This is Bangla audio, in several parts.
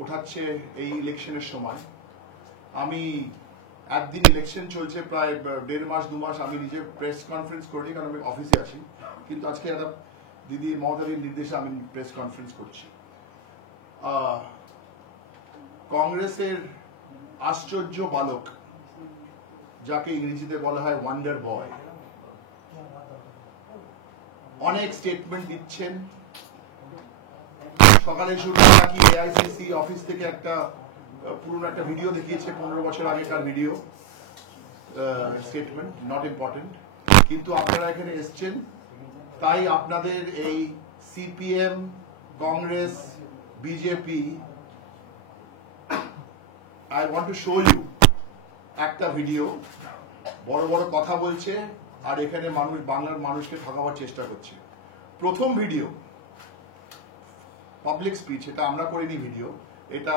ওঠাচ্ছে এই ইলেকশনের সময়। আমি একদিন ইলেকশন চলছে প্রায় 1.5 মাস 2 মাস আমি নিজে প্রেস কনফারেন্স করিনি, কারণ আমি অফিসে আছি, কিন্তু আজকে একটা দিদি মমতাদির নির্দেশে আমি প্রেস কনফারেন্স করছি। কংগ্রেসের আশ্চর্য বালক, যাকে ইংরেজিতে বলা হয় ওয়ান্ডার বয়, অনেক স্টেটমেন্ট দিচ্ছেন। সকালে শুরু নাকি এআইসিসি অফিস থেকে একটা পুরনো একটা ভিডিও দেখিয়েছে, 15 বছর আগেকার ভিডিও স্টেটমেন্ট, নট ইম্পর্টেন্ট। কিন্তু আপনারা এখানে এসছেন তাই আপনাদের এই CPM, Congress, BJP, I want to show you একটা ভিডিও। বড় বড় কথা বলছে আর এখানে মানুষ, বাংলার মানুষকে ঠকাবার চেষ্টা করছে। প্রথম ভিডিও পাবলিক স্পিচ, এটা আমরা করিনি ভিডিও, এটা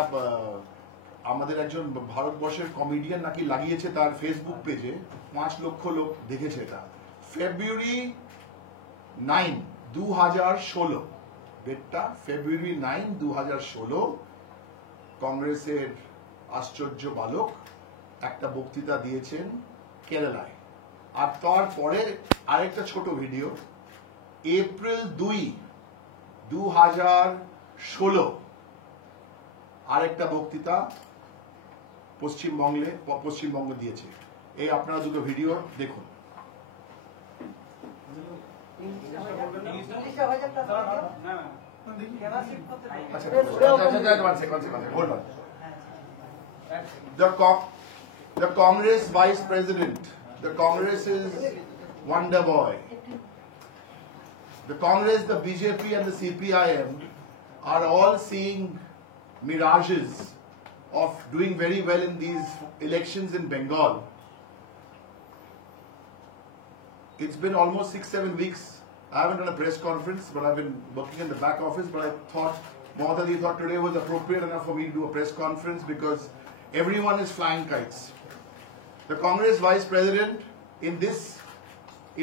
আমাদের একজন ভারতবর্ষের কমেডিয়ান নাকি লাগিয়েছে তার ফেসবুক পেজে, 5 লক্ষ লোক দেখেছে। এটা ফেব্রুয়ারি 9, 2016, ডেটটা ফেব্রুয়ারি 9, 2016। কংগ্রেসের আশ্চর্য বালক একটা বক্তৃতা দিয়েছেন কেরালায়। আর তারপরে আরেকটা ছোট ভিডিও, এপ্রিল 2, 2016, আরেকটা বক্তৃতা পশ্চিমবঙ্গ দিয়েছে। এই আপনারা দুটো ভিডিও দেখুন। The Congress Vice President, the Congress is Wonder Boy. The Congress, the BJP and the CPIM are all seeing mirages of doing very well in these elections in Bengal. It's been almost 6-7 weeks. I haven't done a press conference, but I've been working in the back office. But I thought, Mohammad thought today was appropriate enough for me to do a press conference because everyone is flying kites. The Congress Vice President in this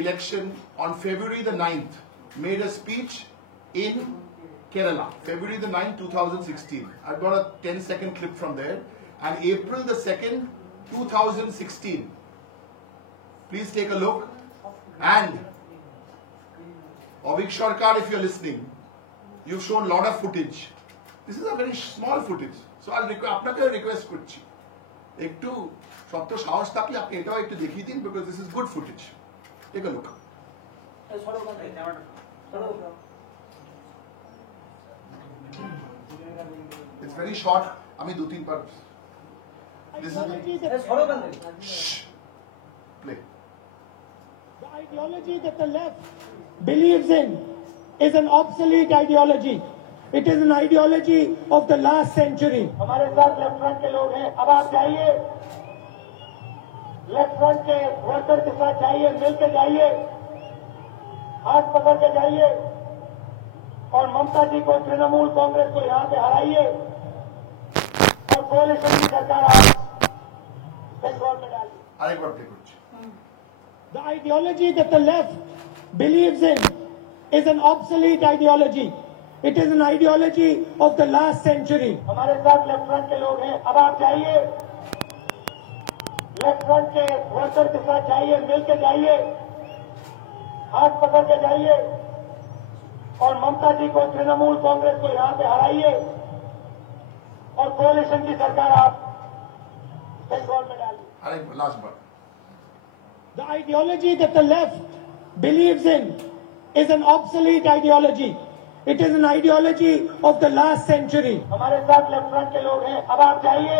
election on February the 9th made a speech in Kerala, February the 9th, 2016. I've got a 10-second clip from there. And April the 2nd, 2016. Please take a look. And Avik Sarkar, if you're listening, you've shown a lot of footage. This is a very small footage. So I'll আপনাকে request করছি, একটু সত্য সাহস থাকলে আপনি এটাও একটু দেখিয়ে দিন, because this is good footage. Take a look. It's very short. আমি 2-3 বার This is Shh. Play. The ideology that the left believes in is an obsolete ideology. It is an ideology of the last century. हमारे साथ लेफ्ट फ्रंट के लोग हैं, अब आप जाइए, लेफ्ट फ्रंट के वर्कर के साथ जाइए, मिलकर जाइए, हाथ पकड़ के जाइए और ममता जी को, तृणमूल कांग्रेस को यहाँ पे हराइए और कोalition की सरकार आप बेंगल में डालिए। আরেক বার play করছি। The ideology that the left believes in is an obsolete ideology. It is an ideology of the last century. हमारे साथ लेफ्ट फ्रंट के लोग हैं, अब आप जाइए, लेफ्ट फ्रंट के वर्कर के साथ जाइए, मिलकर जाइए, हाथ पकड़ के जाइए और ममता जी को, तृणमूल कांग्रेस को यहाँ पे हराइए और कोalition की सरकार आप बेंगल में डालिए। আরেক last bar. The ideology that the left believes in is an obsolete ideology. It is an ideology of the last century. हमारे साथ लेफ्ट फ्रंट के लोग हैं, अब आप जाइए,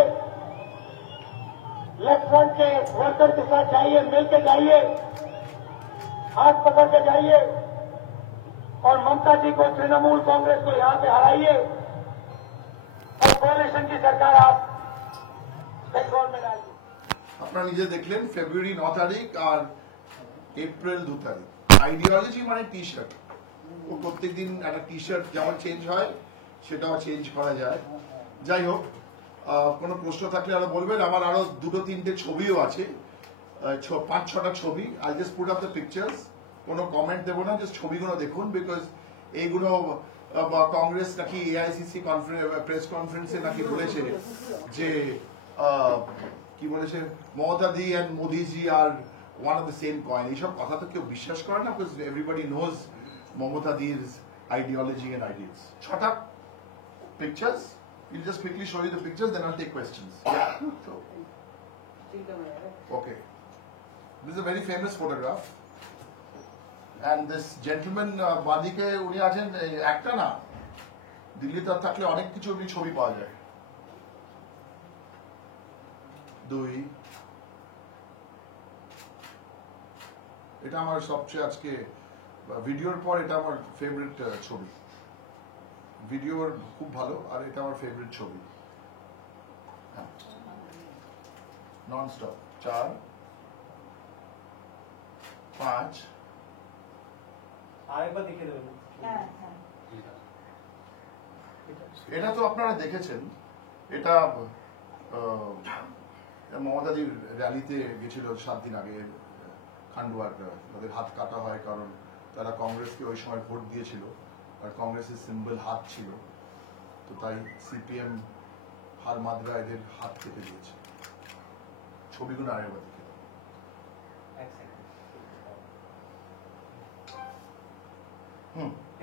लेफ्ट फ्रंट के वर्कर के साथ जाइए, मिलकर जाइए, हाथ पकड़ के जाइए और ममता जी को, तृणमूल कांग्रेस को यहाँ पे हराइए और कोalition की सरकार आप बेंगल में डालिए। আপনারা নিজে দেখলেন ফেব্রুয়ারি 9 তারিখ আর এপ্রিল 2 তারিখ। আইডিওলজি মানে টি শার্ট, ও প্রত্যেকদিন একটা টি শার্ট যেমন চেঞ্জ হয় সেটাও চেঞ্জ করা যায়। যাই হোক, কোনো প্রশ্ন থাকলে আরো বলবেন। আমার আরো 2-3টে ছবিও আছে, 5-6টা ছবি। I just put up the pictures, কোনো কমেন্ট দেবো না, জাস্ট ছবিগুলো দেখুন, বিকজ এইগুলো কংগ্রেস নাকি এআইসিসি প্রেস কনফারেন্সে নাকি বলেছে যে কি বলেছে মমতা দি এন্ড মোদিজি আর one of the same coin. এইসব কথা তো কেউ বিশ্বাস করে না, বিকজ এভরিবডি নোজ মমতা দির ideology and ideals. Shota pictures. We'll just quickly show you the pictures, then I'll take questions. Yeah. So, okay. This is a very famous photograph. And this gentleman, বাদিকে উনি আছেন একটা না, দিল্লিতে থাকলে অনেক কিছু ছবি পাওয়া যায়। দুই, এটা আমার সবচেয়ে আজকে ভিডিওর পর এটা আমার ফেভারিট ছবি। ভিডিওর খুব ভালো, আর এটা আমার ফেভারিট ছবি। Non stop. 4, 5 আরেকবার দেখে দেবেন। এটা তো আপনারা দেখেছেন। এটা মমতাদির র্যালিতে গেছিল 7 দিন আগে খান্ডুয়ার। তাদের হাত কাটা হয় কারণ তারা কংগ্রেসকে ওই সময় ভোট দিয়েছিল, আর কংগ্রেসের সিম্বল হাত ছিল, তো তাই সিপিএম হার মাদ্রা এদের হাত কেটে দিয়েছে। ছবিগুলো আরেকবার দেখে।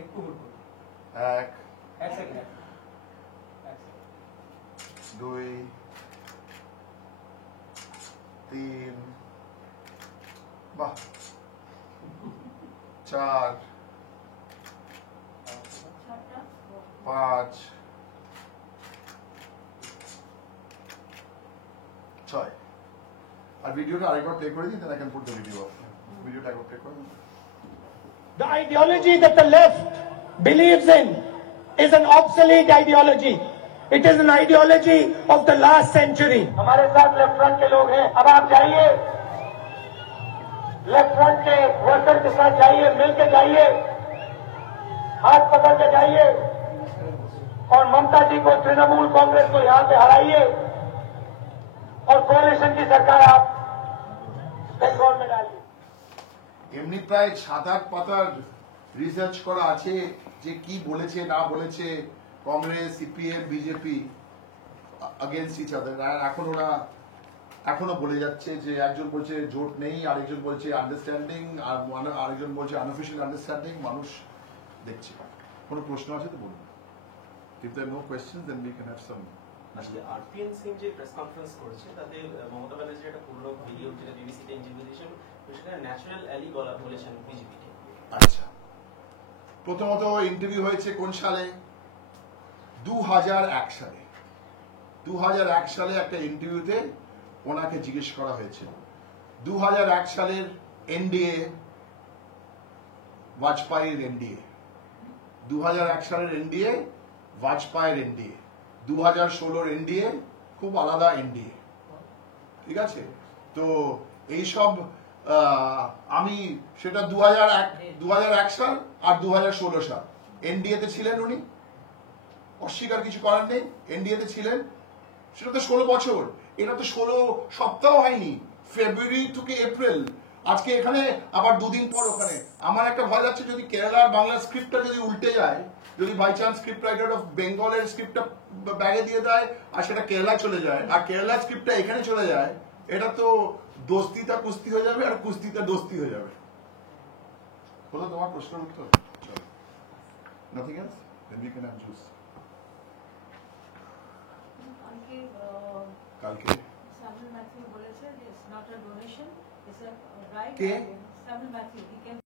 একটু হুট করুন। 1, এক সেকেন্ড। 2, 3, বাহ, 4, 5, 6। আর ভিডিওটা আরেকবার প্লে করে দিন, then I can put the video up. ভিডিওটা একবার প্লে করে দিন। The ideology that the left believes in is an obsolete ideology. It is an ideology of the last century. हमारे साथ लेफ्ट फ्रंट के लोग हैं। अब आप जाइए, लेफ्ट फ्रंट के वर्कर के साथ जाइए, मिलकर जाइए, हाथ पकड़ के जाइए और ममता जी को, तृणमूल कांग्रेस को यहां पे हराइए और कोalition की सरकार आप बेंगल में डालिए। এমনি প্রায় 7-8 পাতার রিসার্চ করা আছে যে কি বলেছে না বলেছে Congress, CPM, BJP against each other. আর এখন ওরা এখনো বলে যাচ্ছে যে একজন বলছে জোট নেই, আরেকজন বলছে আন্ডারস্ট্যান্ডিং, আর আরেকজন বলছে আনঅফিশিয়াল আন্ডারস্ট্যান্ডিং। মানুষ দেখছে। কোনো প্রশ্ন আছে তো বলুন। If there no questions then we can have some. আসলে আরপিএন সিং যে প্রেস কনফারেন্স করেছে তাতে মমতা ব্যানার্জির একটা পুরনো ভিডিও যেটা বিবিসিতে ইন্টারভিউ দিয়েছেন, সেটা ন্যাচারাল অ্যালি বলেছেন বিজেপিকে। আচ্ছা, প্রথমত ইন্টারভিউ হয়েছে কোন সালে? 2001 সালে। 2001 সালে একটা ইন্টারভিউতে ওনাকে জিজ্ঞেস করা হয়েছিল 2001 সালের এনডিএ, বাজপেয়ীর এনডিএ, 2001 সালের এনডিএ, বাজপেয়ীর এনডিএ, 2016 এনডিএ খুব আলাদা এনডিএ। ঠিক আছে, তো এইসব আমি সেটা 2001 সাল আর 2016 সাল এনডিএতে ছিলেন উনি, অস্বীকার কিছু করার নেই। এনডিএতে ছিলেন, সেটা তো 16 বছর, এটা তো 16 সপ্তাহ হয়নি, ফেব্রুয়ারি থেকে এপ্রিল। আজকে এখানে আবার 2 দিন পর ওখানে। আমার একটা ভয় লাগছে যদি কেরালা আর বাংলা স্ক্রিপ্টটা যদি উল্টে যায়, যদি by chance script writer of বেঙ্গলের স্ক্রিপ্টটা ব্যাগে দিয়ে দেয় আর সেটা কেরালা চলে যায়, আর কেরালা স্ক্রিপ্টটা এখানে চলে যায়, এটা তো দোস্তিটা কুস্তি হয়ে যাবে আর কুস্তিটা দোস্তি হয়ে যাবে। হলো তোমার প্রশ্নের উত্তর? Nothing else, then we can have juice. কালকে Samuel Matthew বলেছে যে it's not a donation, it's a right. K? Samuel Matthew, he came